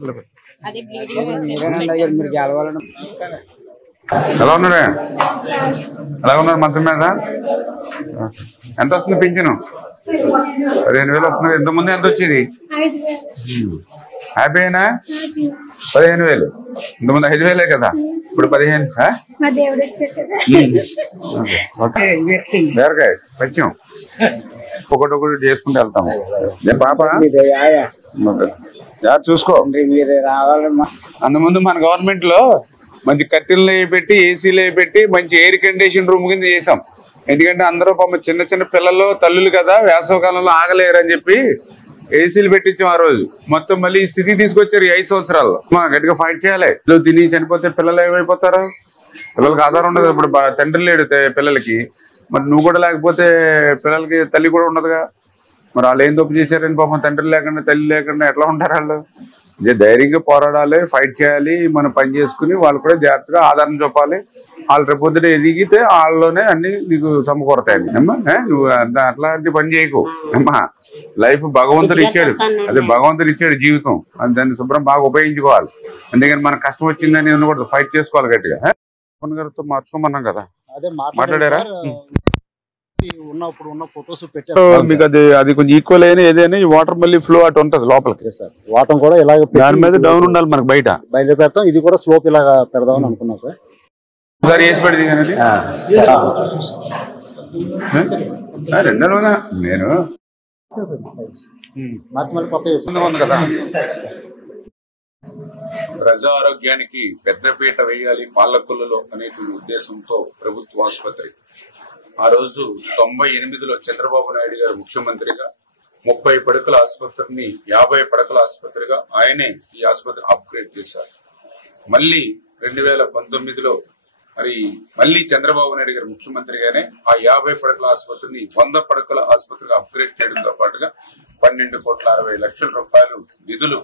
ఎలా ఉన్నారా? ఎలా ఉన్నారు? మంచం మీద ఎంత వస్తుంది పింఛను? 15,000 వస్తుంది. ఇంతకుముందు ఎంత వచ్చేది? హ్యాపీ అయినా? 15,000. ఇంతకుముందు 5,000 కదా, ఇప్పుడు 15. బేరకాయ పచ్చిం ఒకటి చేసుకుంటూ వెళ్తాము. నేను పాప చూసుకో. అంతకుముందు మన గవర్నమెంట్ లో మంచి కట్టెలు పెట్టి ఏసీలు పెట్టి మంచి ఎయిర్ కండిషన్ రూమ్ కింద చేసాం. ఎందుకంటే అందరూ చిన్న చిన్న పిల్లలు తల్లులు కదా, వేసవకాలంలో ఆగలేరు అని చెప్పి ఏసీలు పెట్టించాం. ఆ రోజు మొత్తం మళ్ళీ ఈ స్థితి తీసుకొచ్చారు ఈ 5 సంవత్సరాల్లో. గట్టిగా ఫైట్ చేయాలి. తిని చనిపోతే పిల్లలు ఏమైపోతారు? పిల్లలకి ఆధారం ఉండదు. ఇప్పుడు తండ్రి లేడు పిల్లలకి, మరి నువ్వు కూడా లేకపోతే పిల్లలకి తల్లి కూడా ఉండదుగా. మరి వాళ్ళు ఏం తప్పు చేశారని పాపం తండ్రి లేకుండా తల్లి లేకుండా ఎట్లా ఉంటారు వాళ్ళు? ధైర్యంగా పోరాడాలి, ఫైట్ చేయాలి, మనం పని చేసుకుని వాళ్ళు కూడా జాగ్రత్తగా ఆధారం చూపాలి. వాళ్ళు రేపొద్దున ఎదిగితే వాళ్ళలోనే అన్ని నీకు సమకూరతాయి అమ్మా. నువ్వు అట్లాంటి పని చేయకు అమ్మా. లైఫ్ భగవంతుడు ఇచ్చాడు, అదే భగవంతుడు ఇచ్చాడు జీవితం, దాన్ని శుభ్రం బాగా ఉపయోగించుకోవాలి. అందుకని మనకు కష్టం వచ్చిందని ఉండకూడదు, ఫైట్ చేసుకోవాలి గట్టిగా. గారితో మార్చుకోమన్నాం కదా, మాట్లాడారా? ఉన్న ఫోటోస్ పెట్టారు మీకు. అది కొంచెం ఈక్వల్ అయినా ఏదైనా ఈ వాటర్ మళ్ళీ ఫ్లో అటు ఉంటది లోపలికి. వాటర్ కూడా ఇలాగ దాని మీద డౌన్ ఉండాలి మనకి. బయట పెడతాం. ఇది కూడా స్లోప్ ఇలాగా పెడదామని అనుకున్నాం సార్. ఒకసారి వేసి పెడితే కానీ 2 నెలలుగా నేను ఉంది కదా. ప్రజా ఆరోగ్యానికి పెద్దపీట వేయాలి పాలకొల్లులో అనేటువంటి ఉద్దేశంతో ప్రభుత్వ ఆసుపత్రి ఆ రోజు 98లో చంద్రబాబు నాయుడు గారు ముఖ్యమంత్రిగా 30 పడకల ఆసుపత్రిని 50 పడకల ఆసుపత్రిగా ఆయనే ఈ ఆసుపత్రిని అప్గ్రేడ్ చేశారు. మళ్ళీ 2019లో మళ్ళీ చంద్రబాబు నాయుడు గారు ముఖ్యమంత్రిగానే ఆ 50 పడకల ఆసుపత్రిని 100 పడకల ఆసుపత్రిగా అప్గ్రేడ్ చేయడంతో పాటుగా 12,60,00,000 రూపాయలు నిధులు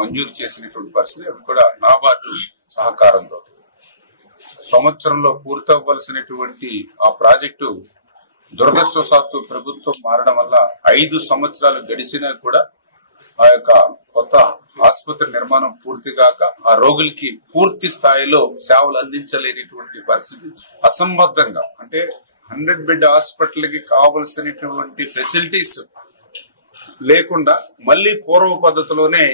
మంజూరు చేసినటువంటి పరిస్థితి. అవి కూడా నాబార్డు సహకారంతో సంవత్సరంలో పూర్తవ్వాల్సినటువంటి ఆ ప్రాజెక్టు దురదృష్టవశాత్తు ప్రభుత్వం మారడం వల్ల 5 సంవత్సరాలు గడిచినా కూడా ఆ యొక్క కొత్త ఆసుపత్రి నిర్మాణం పూర్తి కాక ఆ రోగులకి పూర్తి స్థాయిలో సేవలు అందించలేనిటువంటి పరిస్థితి. అసంబద్ధంగా అంటే 100 బెడ్ హాస్పిటల్ కి కావలసినటువంటి ఫెసిలిటీస్ లేకుండా మళ్ళీ పూర్వ పద్ధతిలోనే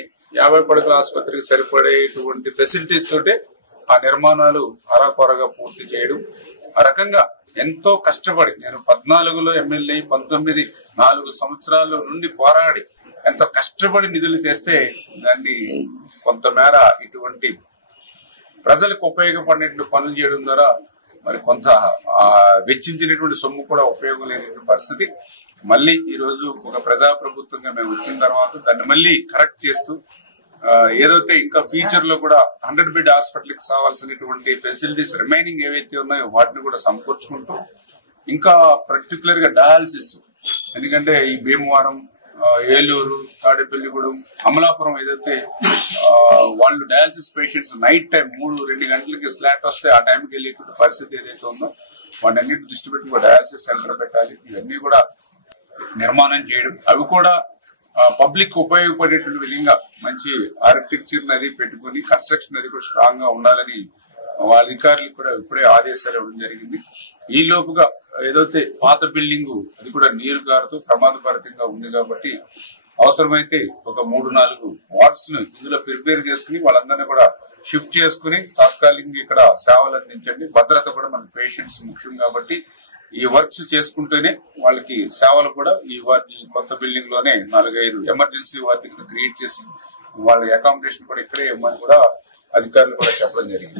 50 పడకల ఆసుపత్రికి సరిపడేటువంటి ఫెసిలిటీస్ తోటే ఆ నిర్మాణాలు అరాకొరగా పూర్తి చేయడం. ఆ రకంగా ఎంతో కష్టపడి నేను 14లో ఎమ్మెల్యే 19 4 సంవత్సరాల నుండి పోరాడి ఎంతో కష్టపడి నిధులు తెస్తే దాన్ని కొంతమేర ఇటువంటి ప్రజలకు ఉపయోగపడినటువంటి పనులు చేయడం ద్వారా మరి కొంత వెచ్చించినటువంటి సొమ్ము కూడా ఉపయోగం లేనటువంటి పరిస్థితి. మళ్ళీ ఈ రోజు ఒక ప్రజాప్రభుత్వంగా మేము వచ్చిన తర్వాత దాన్ని మళ్ళీ కరెక్ట్ చేస్తూ ఏదైతే ఇంకా ఫ్యూచర్ లో కూడా 100 బెడ్ హాస్పిటల్ కి కావాల్సినటువంటి ఫెసిలిటీస్ రిమైనింగ్ ఏవైతే ఉన్నాయో వాటిని కూడా సమకూర్చుకుంటూ ఇంకా పర్టికులర్ గా డయాలసిస్, ఎందుకంటే ఈ భీమవరం, ఏలూరు, తాడేపల్లిగూడెం, అమలాపురం ఏదైతే వాళ్ళు డయాలసిస్ పేషెంట్స్ నైట్ టైం 3-2 గంటలకి స్లాట్ వస్తే ఆ టైంకి వెళ్ళేటువంటి పరిస్థితి ఏదైతే ఉందో వాటి అన్నిటి దృష్టి పెట్టి డయాలసిస్ సెంటర్ పెట్టాలి. ఇవన్నీ కూడా నిర్మాణం చేయడం, అవి కూడా పబ్లిక్ ఉపయోగపడేటువంటి విధంగా మంచి ఆర్కిటెక్చర్ అది పెట్టుకుని కన్స్ట్రక్షన్ అది కూడా స్ట్రాంగ్ గా ఉండాలని వాళ్ళ అధికారులకు కూడా ఇప్పుడే ఆదేశాలు ఇవ్వడం జరిగింది. ఈ లోపుగా ఏదైతే పాత బిల్డింగ్ అది కూడా నీరు గారుతూ ప్రమాదభరితంగా ఉంది కాబట్టి అవసరమైతే ఒక 3-4 వార్డ్స్ ను ఇందులో ప్రిపేర్ చేసుకుని వాళ్ళందరినీ కూడా షిఫ్ట్ చేసుకుని తాత్కాలికంగా ఇక్కడ సేవలు అందించండి. భద్రత కూడా మన పేషెంట్స్ ముఖ్యం కాబట్టి ఈ వర్క్స్ చేసుకుంటూనే వాళ్ళకి సేవలు కూడా ఈ కొత్త బిల్డింగ్ లోనే 4-5 ఎమర్జెన్సీ వార్డులు క్రియేట్ చేసి వాళ్ళ అకామిడేషన్ కూడా ఇక్కడే ఇవ్వమని కూడా అధికారులు కూడా చెప్పడం జరిగింది.